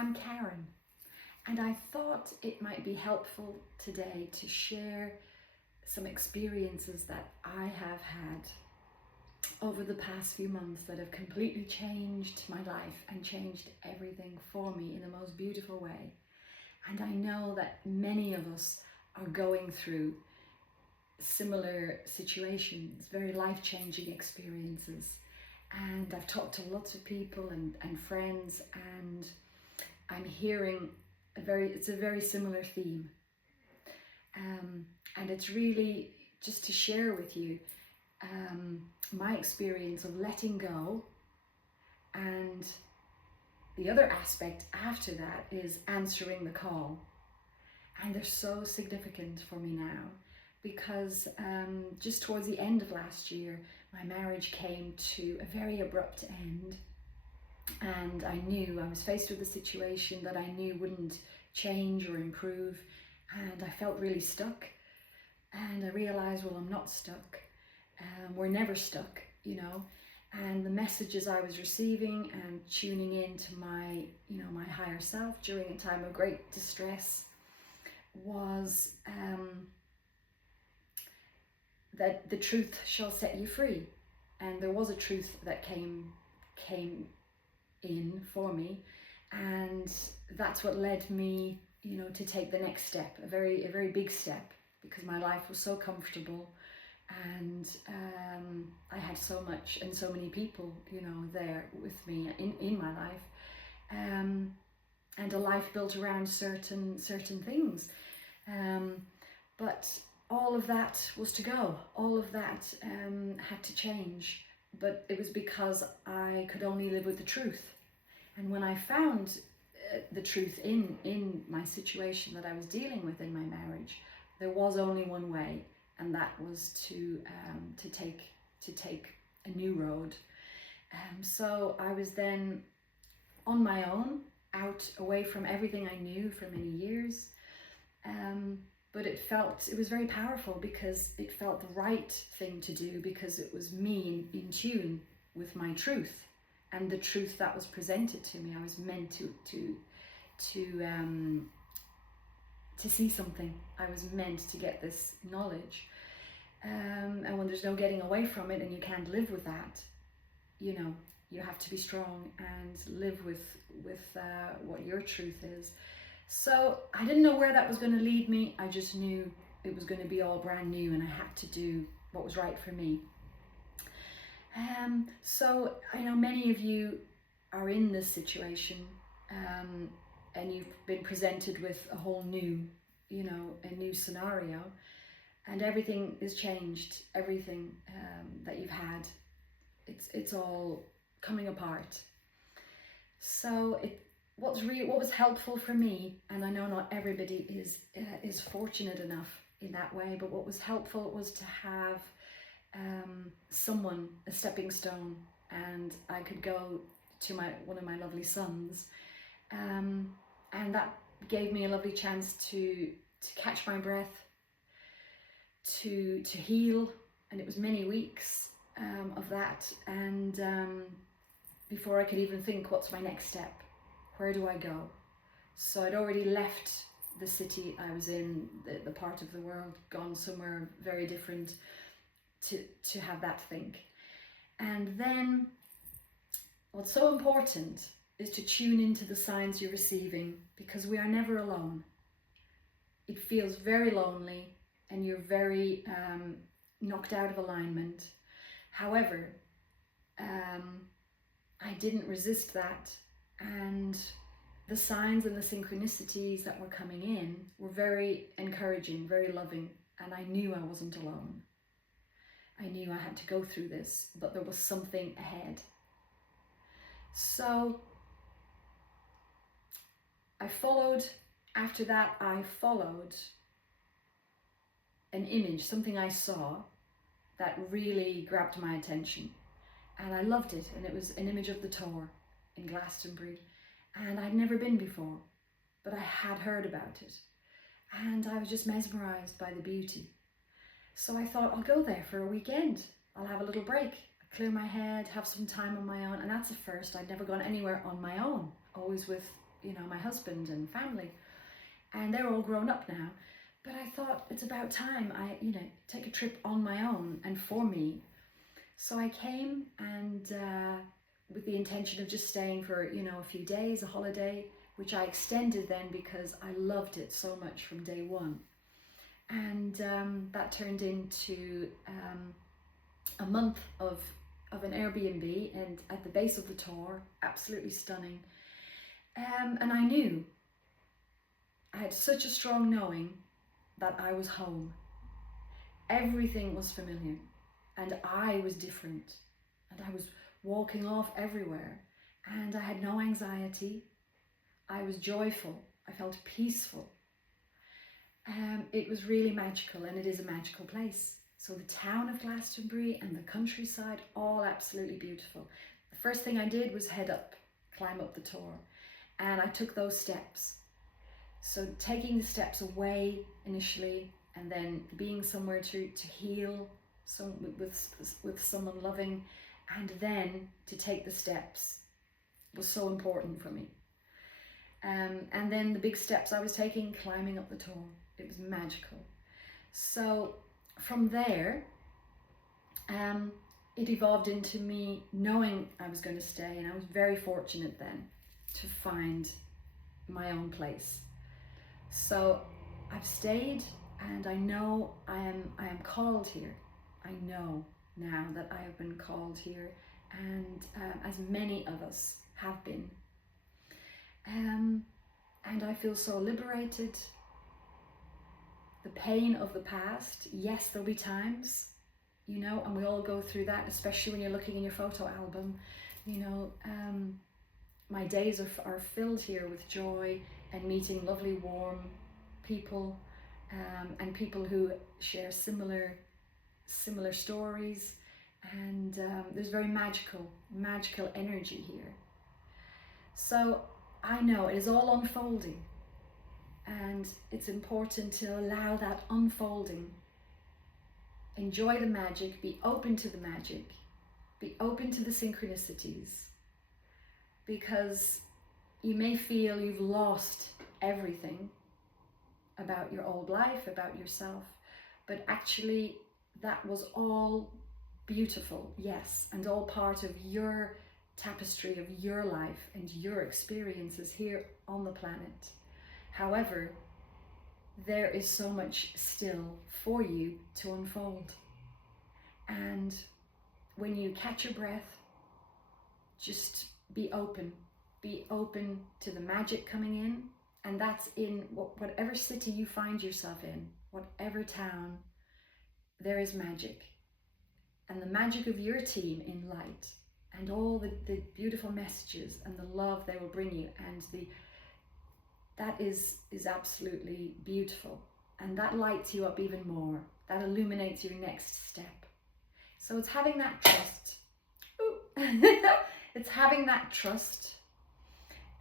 I'm Karen, and I thought it might be helpful today to share some experiences that I have had over the past few months that have completely changed my life and changed everything for me in the most beautiful way. And I know that many of us are going through similar situations, very life-changing experiences. And I've talked to lots of people and friends, and I'm hearing it's a very similar theme. And it's really just to share with you my experience of letting go, and the other aspect after that is answering the call. And they're so significant for me now because just towards the end of last year, my marriage came to a very abrupt end. And I knew I was faced with a situation that I knew wouldn't change or improve. And I felt really stuck. And I realized, well, I'm not stuck. We're never stuck, you know. And the messages I was receiving and tuning into my, my higher self during a time of great distress was that the truth shall set you free. And there was a truth that came in for me, and that's what led me, to take the next step, a very big step, because my life was so comfortable, and I had so much and so many people, there with me in my life, and a life built around certain things, but all of that was to go. All of that had to change, but it was because I could only live with the truth. And when I found the truth in my situation that I was dealing with in my marriage, there was only one way, and that was to take a new road. So I was then on my own, out away from everything I knew for many years. But it was very powerful because it felt the right thing to do, because it was me in tune with my truth and the truth that was presented to me. I was meant to see something. I was meant to get this knowledge. And when there's no getting away from it and you can't live with that, you have to be strong and live with what your truth is. So I didn't know where that was going to lead me. I just knew it was going to be all brand new, and I had to do what was right for me. So I know many of you are in this situation, and you've been presented with a whole new, a new scenario, and everything is changed. Everything that you've had, it's all coming apart. So what was helpful for me, and I know not everybody is fortunate enough in that way, but what was helpful was to have someone, a stepping stone, and I could go to one of my lovely sons, and that gave me a lovely chance to catch my breath, to heal, and it was many weeks of that, and before I could even think, what's my next step? Where do I go? So I'd already left the city I was in, the part of the world, gone somewhere very different to have that think. And then what's so important is to tune into the signs you're receiving, because we are never alone. It feels very lonely and you're very knocked out of alignment. However, I didn't resist that, and the signs and the synchronicities that were coming in were very encouraging, very loving, and I knew I wasn't alone. I knew I had to go through this, but there was something ahead. So after that I followed an image, something I saw that really grabbed my attention, and I loved it, and it was an image of the Tor in Glastonbury, and I'd never been before, but I had heard about it, and I was just mesmerized by the beauty. So I thought, I'll go there for a weekend. I'll have a little break, clear my head, have some time on my own. And that's a first. I'd never gone anywhere on my own, always with my husband and family, and they're all grown up now. But I thought it's about time I, take a trip on my own and for me. So I came, and with the intention of just staying for, a few days, a holiday, which I extended then because I loved it so much from day one. And that turned into a month of an Airbnb, and at the base of the Tor, absolutely stunning. And I knew, I had such a strong knowing that I was home. Everything was familiar, and I was different, and I was walking off everywhere, and I had no anxiety. I was joyful. I felt peaceful. It was really magical, and it is a magical place. So the town of Glastonbury and the countryside, all absolutely beautiful. The first thing I did was climb up the Tor, and I took those steps. So taking the steps away initially, and then being somewhere to heal with someone loving, and then to take the steps was so important for me. And then the big steps I was taking, climbing up the Tor, it was magical. So from there, it evolved into me knowing I was going to stay, and I was very fortunate then to find my own place. So I've stayed, and I know I am called here. I know now that I have been called here, and as many of us have been. And I feel so liberated. The pain of the past, yes, there'll be times, and we all go through that, especially when you're looking in your photo album. My days are filled here with joy and meeting lovely, warm people, and people who share similar stories, and there's very magical energy here. So I know it is all unfolding, and it's important to allow that unfolding. Enjoy the magic, be open to the magic, be open to the synchronicities, because you may feel you've lost everything about your old life, about yourself, but actually that was all beautiful, yes, and all part of your tapestry of your life and your experiences here on the planet. However, there is so much still for you to unfold. And when you catch your breath, just be open to the magic coming in. And that's in whatever city you find yourself in, whatever town, there is magic. And the magic of your team in light, and all the beautiful messages and the love they will bring you, and that is absolutely beautiful. And that lights you up even more. That illuminates your next step. So it's having that trust. It's having that trust,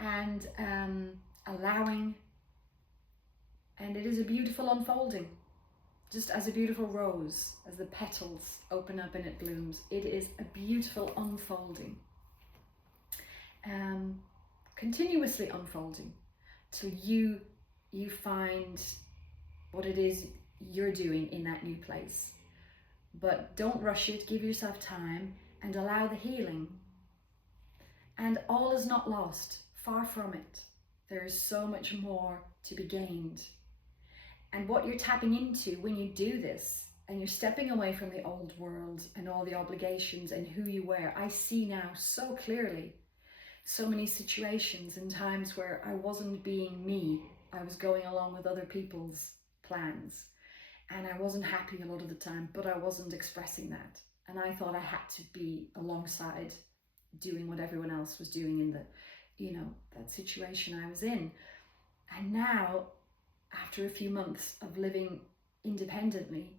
and allowing, and it is a beautiful unfolding. Just as a beautiful rose, as the petals open up and it blooms, it is a beautiful unfolding, continuously unfolding till you find what it is you're doing in that new place. But don't rush it, give yourself time and allow the healing. And all is not lost, far from it. There is so much more to be gained. And what you're tapping into when you do this, and you're stepping away from the old world and all the obligations and who you were, I see now so clearly so many situations and times where I wasn't being me. I was going along with other people's plans, and I wasn't happy a lot of the time, but I wasn't expressing that. And I thought I had to be alongside doing what everyone else was doing in that situation I was in. And now, after a few months of living independently,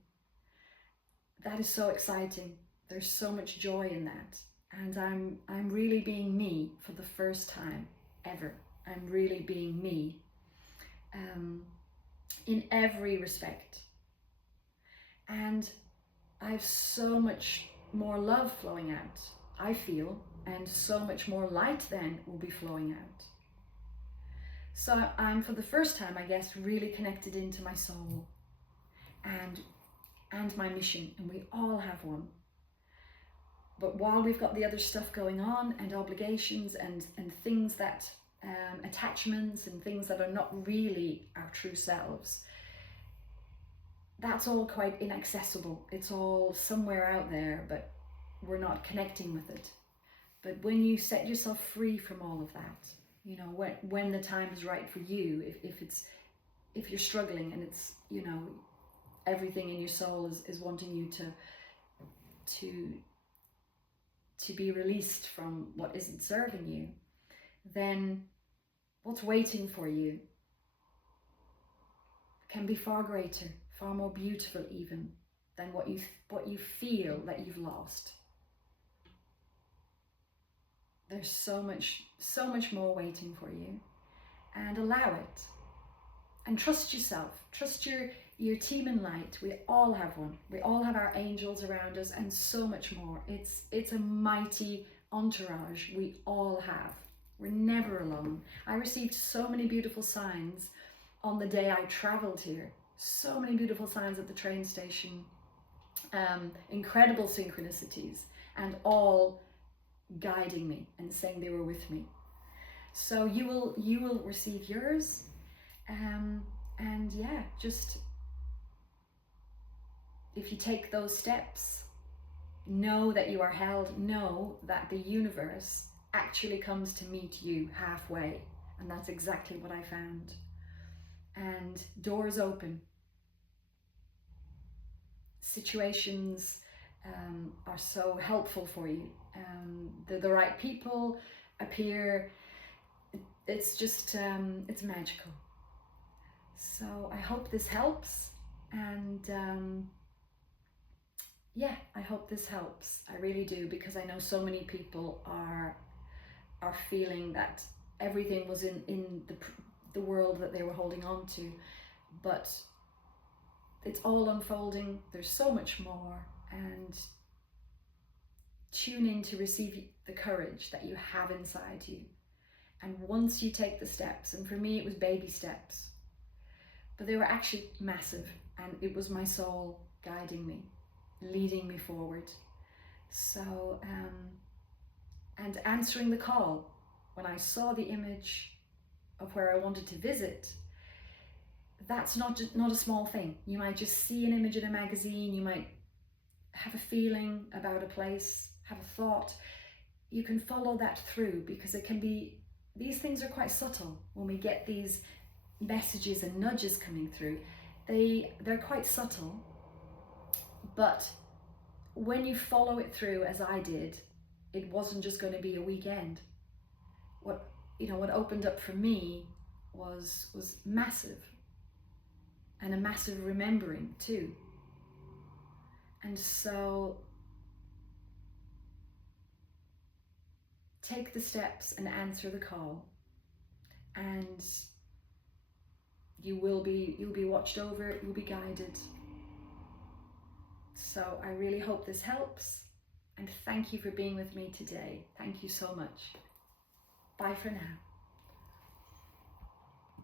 that is so exciting. There's so much joy in that. And I'm really being me for the first time ever. I'm really being me in every respect. And I have so much more love flowing out, I feel, and so much more light then will be flowing out. So I'm, for the first time, I guess, really connected into my soul and my mission, and we all have one. But while we've got the other stuff going on, and obligations and things that, attachments and things that are not really our true selves, that's all quite inaccessible. It's all somewhere out there, but we're not connecting with it. But when you set yourself free from all of that, you know, when the time is right for you, if you're struggling and it's, you know, everything in your soul is wanting you to be released from what isn't serving you, then what's waiting for you can be far greater, far more beautiful even than what you feel that you've lost. There's so much more waiting for you, and allow it. And trust yourself, trust your team in light. We all have one. We all have our angels around us, and so much more. It's a mighty entourage we all have. We're never alone. I received so many beautiful signs on the day I traveled here. So many beautiful signs at the train station. Incredible synchronicities, and all guiding me and saying they were with me. So you will receive yours. And yeah, just if you take those steps, know that you are held, know that the universe actually comes to meet you halfway. And that's exactly what I found. And doors open. Situations are so helpful for you. The right people appear. It's just, it's magical. So I hope this helps, and yeah, I hope this helps. I really do, because I know so many people are feeling that everything was in the world that they were holding on to, but it's all unfolding. There's so much more, and tune in to receive the courage that you have inside you. And once you take the steps, and for me it was baby steps, but they were actually massive, and it was my soul guiding me, leading me forward. So, and answering the call. When I saw the image of where I wanted to visit, that's not a small thing. You might just see an image in a magazine, you might have a feeling about a place, have a thought. You can follow that through, because it can be, these things are quite subtle. When we get these messages and nudges coming through, they're quite subtle, but when you follow it through, as I did, it wasn't just going to be a weekend. What opened up for me was massive, and a massive remembering too. And so take the steps and answer the call, and you'll be watched over, you'll be guided. So I really hope this helps, and thank you for being with me today. Thank you so much. Bye for now.